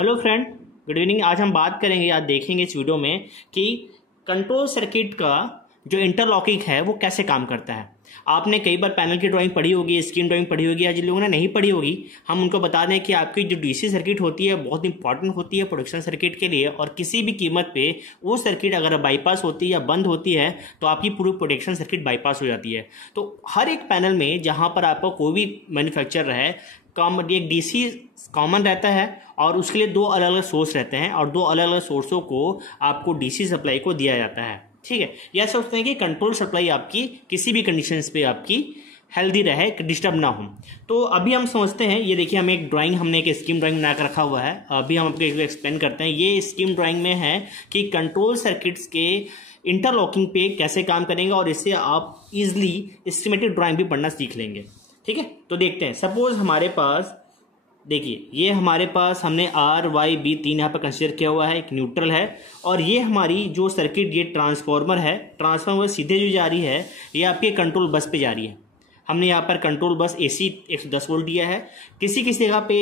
Hello friend, good evening. आज हम बात करेंगे, आज देखेंगे इस वीडियो में कि कंट्रोल सर्किट का जो इंटरलॉकिंग है वो कैसे काम करता है। आपने कई बार पैनल की ड्राइंग पढ़ी होगी, स्क्रीन ड्राइंग पढ़ी होगी, या जिन लोगों ने नहीं पढ़ी होगी हम उनको बता दें कि आपकी जो डीसी सर्किट होती है बहुत इंपॉर्टेंट होती है प्रोडक्शन सर्किट के लिए, और किसी भी कीमत पे वो सर्किट अगर बाईपास होती है या बंद होती है तो आपकी पूरी प्रोडक्शन सर्किट बाईपास हो जाती है। तो हर एक पैनल में जहां पर आपका कोई भी मैन्युफैक्चरर है, एक डीसी कॉमन रहता है और उसके लिए दो अलग अलग सोर्स रहते हैं और दो अलग अलग सोर्सों को आपको डीसी सप्लाई को दिया जाता है। ठीक है, यह सोचते हैं कि कंट्रोल सप्लाई आपकी किसी भी कंडीशंस पे आपकी हेल्दी रहे, डिस्टर्ब ना हो। तो अभी हम समझते हैं, ये देखिए हम एक ड्राइंग, हमने एक स्कीम ड्राइंग बना कर रखा हुआ है। अभी हम आपको एक्सप्लेन करते हैं। ये स्कीम ड्राइंग में है कि कंट्रोल सर्किट्स के इंटरलॉकिंग पे कैसे काम करेंगे और इससे आप इजिली एस्टिमेटेड ड्राइंग भी पढ़ना सीख लेंगे। ठीक है, तो देखते हैं। सपोज हमारे पास देखिए, ये हमारे पास हमने आर वाई बी तीन यहाँ पर कंसिडर किया हुआ है, एक न्यूट्रल है, और ये हमारी जो सर्किट, ये ट्रांसफार्मर है। ट्रांसफार्मर सीधे जो जा रही है ये आपके कंट्रोल बस पे जा रही है। हमने यहाँ पर कंट्रोल बस एसी 110 वोल्ट दिया है। किसी किसी जगह पे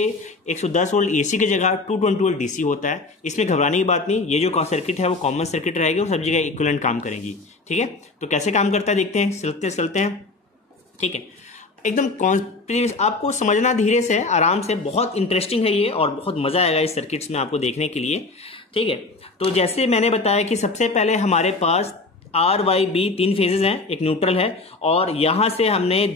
110 वोल्ट एसी की जगह 220 वोल्ट डीसी होता है। इसमें घबराने की बात नहीं, ये जो सर्किट है वो कॉमन सर्किट रहेगी और सब जगह इक्विवेलेंट काम करेगी। ठीक है, तो कैसे काम करता है देखते हैं, चलते हैं। ठीक है, एकदम कॉन्स्पिरेस आपको समझना धीरे से, आराम से, बहुत इंटरेस्टिंग है ये और बहुत मजा आएगा इस सर्किट्स में आपको देखने के लिए। ठीक है, तो जैसे मैंने बताया कि सबसे पहले हमारे पास आर वाई बी तीन फेजेस हैं, एक न्यूट्रल है, और यहां से हमने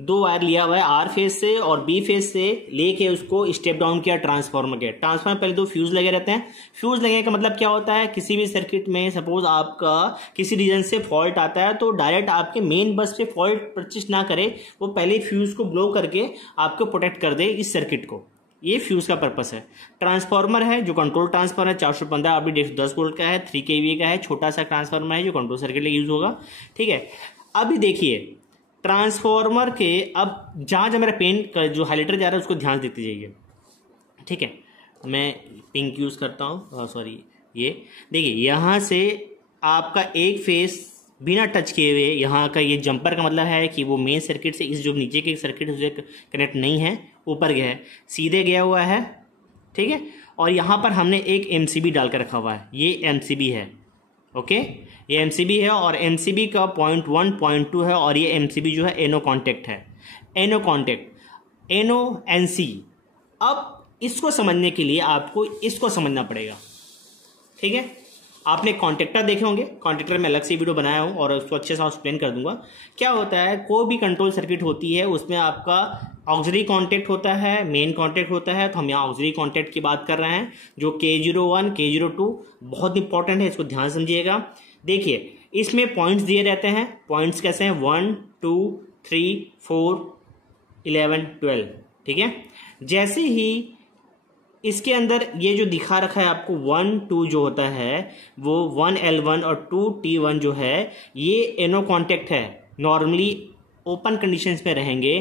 दो वायर लिया हुआ है, आर फेज से और बी फेज से लेके उसको स्टेप डाउन किया ट्रांसफार्मर के। ट्रांसफार्मर पहले दो फ्यूज लगे रहते हैं। फ्यूज लगने का मतलब क्या होता है, किसी भी सर्किट में सपोज आपका किसी रीजन से फॉल्ट आता है तो डायरेक्ट आपके मेन बस पे फॉल्ट परसिस्ट ना करे, वो पहले फ्यूज को ब्लो करके आपको प्रोटेक्ट कर दे इस सर्किट को। ये फ्यूज का पर्पस है। ट्रांसफार्मर है जो कंट्रोल ट्रांसफार्मर है, 415 अभी 110 वोल्ट का है, 3 kVA का है, छोटा सा ट्रांसफार्मर है जो कंट्रोल सर्किट के लिए यूज होगा। ठीक है, अभी देखिए ट्रांसफार्मर के, अब जहां मेरा पेन का जो हाइलाइटर जा रहा है उसको ध्यान देते जाइए। ठीक है, मैं पिंक यूज करता हूँ, सॉरी, ये देखिए यहां से आपका एक फेस बिना टच किए हुए, यहाँ का ये जंपर का मतलब है कि वो मेन सर्किट से इस जो नीचे के सर्किट से कनेक्ट नहीं है, ऊपर गया है, सीधे गया हुआ है। ठीक है, और यहाँ पर हमने एक एमसीबी डालकर रखा हुआ है, ये एमसीबी है। ओके, ये एमसीबी है और एमसीबी का 0.1 0.2 है, और ये एमसीबी जो है एनो कॉन्टेक्ट है, एनो कॉन्टेक्ट, एनो एनसी। अब इसको समझने के लिए आपको इसको समझना पड़ेगा। ठीक है, आपने कॉन्टेक्टर देखे होंगे, कॉन्टेक्टर में अलग से वीडियो बनाया हूं और उसको अच्छे से एक्सप्लेन कर दूंगा। क्या होता है, कोई भी कंट्रोल सर्किट होती है उसमें आपका ऑक्सिलरी कॉन्टेक्ट होता है, मेन कॉन्टेक्ट होता है। तो हम यहाँ ऑक्सिलरी कॉन्टेक्ट की बात कर रहे हैं, जो K01 K02 बहुत इंपॉर्टेंट है, इसको ध्यान समझिएगा। देखिए इसमें पॉइंट्स दिए रहते हैं। पॉइंट्स कैसे हैं, 1 2 3 4 11 12। ठीक है, जैसे ही इसके अंदर ये जो दिखा रखा है आपको 1 2 जो होता है वो 1L1 और 2T1 जो है ये एनो कॉन्टेक्ट है, नॉर्मली ओपन कंडीशंस में रहेंगे।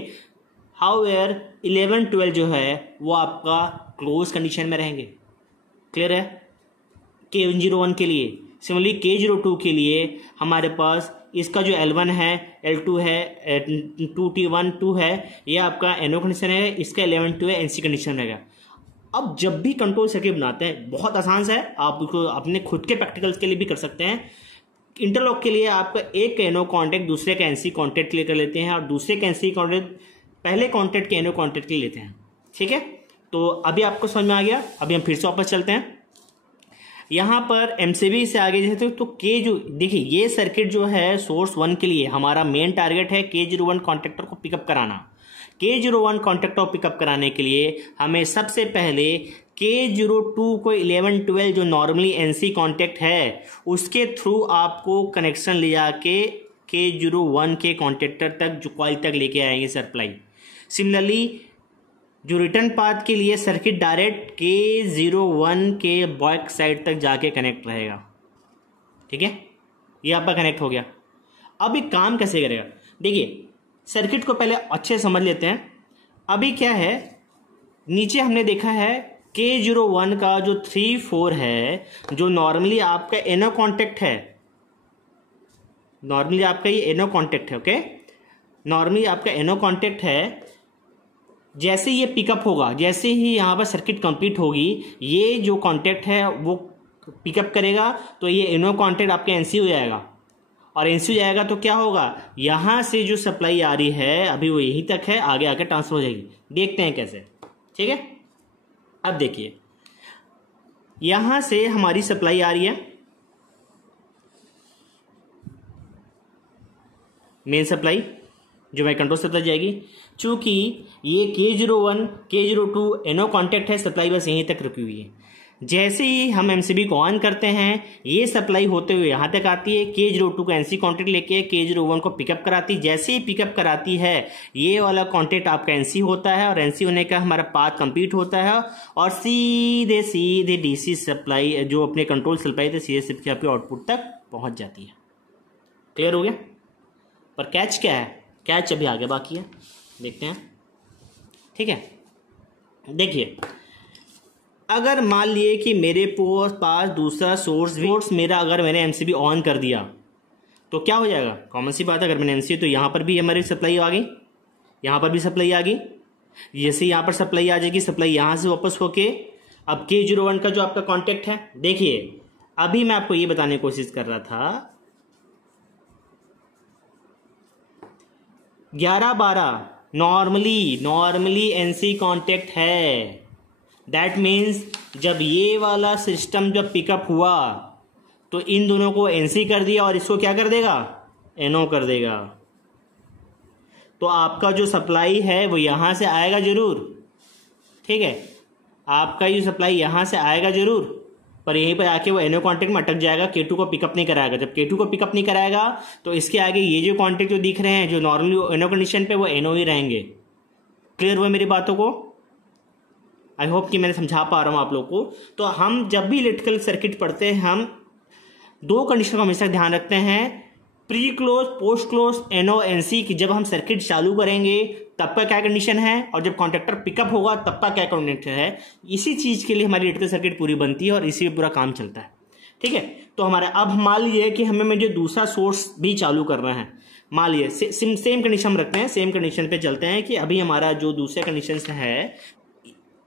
हाउएवर 11 12 जो है वो आपका क्लोज कंडीशन में रहेंगे। क्लियर है, K01 के लिए। सिमिलरली K02 के लिए हमारे पास इसका जो L1 है, L2 है, 2T1 2 है, ये आपका एनो कंडीशन है, इसका 11 2 है, एनसी कंडीशन रहेगा। अब जब भी कंट्रोल सर्किट बनाते हैं, बहुत आसान सा है, आप उसको अपने खुद के प्रैक्टिकल्स के लिए भी कर सकते हैं। इंटरलॉक के लिए आपका एक का एनो कॉन्टेक्ट दूसरे का एनसी कॉन्टेक्ट के लिए कर लेते हैं और दूसरे का एनसी कॉन्टेक्ट पहले कॉन्टेक्ट के एनो कॉन्टेक्ट के लिए लेते हैं। ठीक है, तो अभी आपको समझ में आ गया। अभी हम फिर से वापस चलते हैं। यहां पर एमसीबी से आगे जैसे तो के जो देखिए, ये सर्किट जो है सोर्स 1 के लिए हमारा मेन टारगेट है K01 कॉन्टेक्टर को पिकअप कराना। K01 कॉन्टेक्टर को पिकअप कराने के लिए हमें सबसे पहले K02 को 11 12 जो नॉर्मली एनसी कॉन्टेक्ट है उसके थ्रू आपको कनेक्शन ले जाके K01 के कॉन्टेक्टर तक, जो कॉइल तक लेके आएंगे सप्लाई। सिमिलरली जो रिटर्न पाथ के लिए सर्किट डायरेक्ट K01 के बैक साइड तक जाके कनेक्ट रहेगा। ठीक है, ये आपका कनेक्ट हो गया। अब ये काम कैसे करेगा, देखिए सर्किट को पहले अच्छे समझ लेते हैं। अभी क्या है, नीचे हमने देखा है K01 का जो 3 4 है, जो नॉर्मली आपका एनो कॉन्टेक्ट है, नॉर्मली आपका ये एनो कॉन्टेक्ट है। ओके, नॉर्मली आपका एनो कॉन्टेक्ट है। जैसे ये पिकअप होगा, जैसे ही यहाँ पर सर्किट कंप्लीट होगी, ये जो कॉन्टैक्ट है वो पिकअप करेगा, तो ये इनो कॉन्टैक्ट आपके एनसी हो जाएगा, और एनसी हो जाएगा तो क्या होगा, यहाँ से जो सप्लाई आ रही है अभी वो यहीं तक है, आगे आके ट्रांसफर हो जाएगी। देखते हैं कैसे, ठीक है। अब देखिए यहाँ से हमारी सप्लाई आ रही है, मेन सप्लाई जो मैं कंट्रोल सप्लाई जाएगी। चूंकि ये K01 K02 एनो कॉन्टैक्ट है, सप्लाई बस यहीं तक रुकी हुई है। जैसे ही हम एमसीबी को ऑन करते हैं, ये सप्लाई होते हुए यहाँ तक आती है, K02 का एनसी कॉन्टैक्ट लेके K01 को पिकअप कराती है। जैसे ही पिकअप कराती है, ये वाला कॉन्टैक्ट आपका एनसी होता है, और एनसी होने का हमारा पाथ कंप्लीट होता है, और सीधे सीधे डीसी सप्लाई जो अपने कंट्रोल सप्लाई थे सीधे सीधे आपके आउटपुट तक पहुँच जाती है। क्लियर हो गया। पर कैच क्या है, कैच अभी आगे बाकी है, देखते हैं, ठीक है। देखिए अगर मान लिए कि मेरे पास दूसरा सोर्स मेरा, अगर मैंने एमसीबी ऑन कर दिया तो क्या हो जाएगा, कॉमन सी बात है, अगर मैंने एमसीबी, तो यहाँ पर भी हमारी सप्लाई आ गई, यहाँ पर भी सप्लाई आ गई। जैसे यहाँ पर सप्लाई आ जाएगी, सप्लाई यहाँ से वापस होके अब K01 का जो आपका कॉन्टैक्ट है, देखिए अभी मैं आपको ये बताने की कोशिश कर रहा था 11-12 नॉर्मली एनसी कॉन्टैक्ट है। दैट मीन्स जब ये वाला सिस्टम जब पिकअप हुआ तो इन दोनों को एनसी कर दिया और इसको क्या कर देगा, एनओ कर देगा। तो आपका जो सप्लाई है वो यहां से आएगा जरूर, ठीक है, आपका ये सप्लाई यहां से आएगा जरूर, पर यहीं पर आके वो एनओ कॉन्टैक्ट में अटक जाएगा, K2 को पिकअप नहीं कराएगा। जब K2 को पिकअप नहीं कराएगा तो इसके आगे ये जो कॉन्टैक्ट जो दिख रहे हैं जो नॉर्मली एनओ कंडीशन पे, वो एनओ ही रहेंगे। क्लियर हुआ मेरी बातों को? आई होप कि मैंने समझा पा रहा हूं आप लोग को। तो हम जब भी इलेक्ट्रिकल सर्किट पढ़ते हैं, हम दो कंडीशन का हमेशा ध्यान रखते हैं, pre close post close NO NC की। जब हम सर्किट चालू करेंगे तब का क्या कंडीशन है, और जब कॉन्ट्रैक्टर पिकअप होगा तब का क्या कंडीशन है। इसी चीज के लिए हमारी इलेक्ट्रिकल सर्किट पूरी बनती है और इसी पे पूरा काम चलता है, ठीक है। तो हमारा अब मान लीजिए कि हमें जो दूसरा सोर्स भी चालू करना है, मान लीजिए सेम कंडीशन हम रखते हैं, सेम कंडीशन पे चलते हैं कि अभी हमारा जो दूसरे कंडीशन है,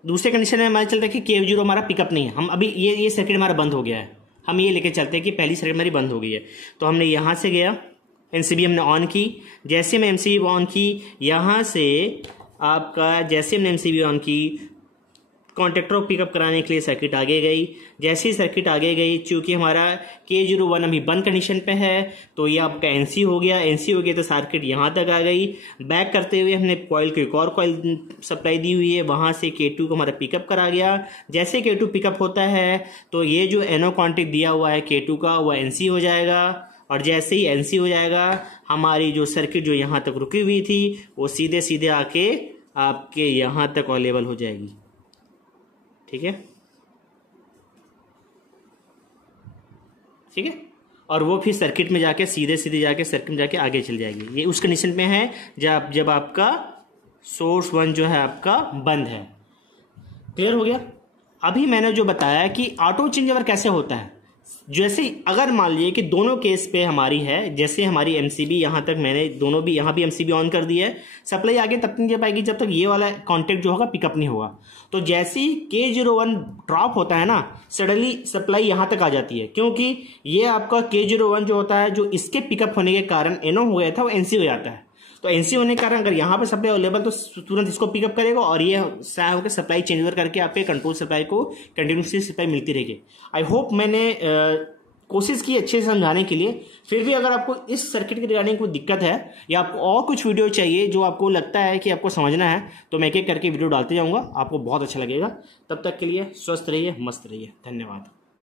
दूसरे कंडीशन में हमारा चलता है कि K0 हमारा पिकअप नहीं है। हम अभी ये सर्किट हमारा बंद हो गया है, हम ये लेके चलते हैं कि पहली सर्किट हमारी बंद हो गई है। तो हमने यहाँ से गया, एनसीबी हमने ऑन की, जैसे हमने एमसीबी ऑन की, यहाँ से आपका जैसे हमने एमसीबी ऑन की, कॉन्ट्रैक्टर को पिकअप कराने के लिए सर्किट आगे गई। जैसे ही सर्किट आगे गई, चूंकि हमारा K01 अभी बंद कंडीशन पे है, तो ये आपका एनसी हो गया। एनसी हो गया तो सर्किट यहाँ तक आ गई। बैक करते हुए हमने कॉइल को एक और कॉइल सप्लाई दी हुई है, वहाँ से K2 को हमारा पिकअप करा गया। जैसे K2 पिकअप होता है तो ये जो एनो कॉन्टैक्ट दिया हुआ है K2 का, वो एनसी हो जाएगा, और जैसे ही एनसी हो जाएगा, हमारी जो सर्किट जो यहाँ तक रुकी हुई थी वो सीधे सीधे आके आपके यहाँ तक अवेलेबल हो जाएगी, ठीक है, ठीक है। और वो फिर सर्किट में जाके सीधे सीधे जाके सर्किट में जाके आगे चल जाएगी। ये उस कंडीशन में है जब आपका सोर्स 1 जो है आपका बंद है। क्लियर हो गया। अभी मैंने जो बताया कि ऑटो चेंज ओवर कैसे होता है, जैसे अगर मान लीजिए कि दोनों केस पे हमारी है, जैसे हमारी एमसीबी यहाँ तक मैंने दोनों भी, यहाँ भी एमसीबी ऑन कर दी है, सप्लाई आगे तब तक नहीं पाएगी जब तक ये वाला कॉन्टैक्ट जो होगा पिकअप नहीं होगा। तो जैसे ही K01 ड्रॉप होता है ना, सडनली सप्लाई यहाँ तक आ जाती है, क्योंकि ये आपका K01 जो होता है, जो इसके पिकअप होने के कारण एनओ हो गया था, वो एनसी हो जाता है। तो एनसी होने के कारण अगर यहाँ पे सप्लाई अवेलेबल तो तुरंत इसको पिकअप करेगा, और ये होकर सप्लाई चेंज ओवर करके आपके कंट्रोल सप्लाई को कंटिन्यूसली सप्लाई मिलती रहेगी। आई होप मैंने कोशिश की अच्छे से समझाने के लिए। फिर भी अगर आपको इस सर्किट के रिगार्डिंग कोई दिक्कत है या आपको और कुछ वीडियो चाहिए जो आपको लगता है कि आपको समझना है, तो मैं एक एक करके वीडियो डालते जाऊँगा, आपको बहुत अच्छा लगेगा। तब तक के लिए स्वस्थ रहिए, मस्त रहिए, धन्यवाद।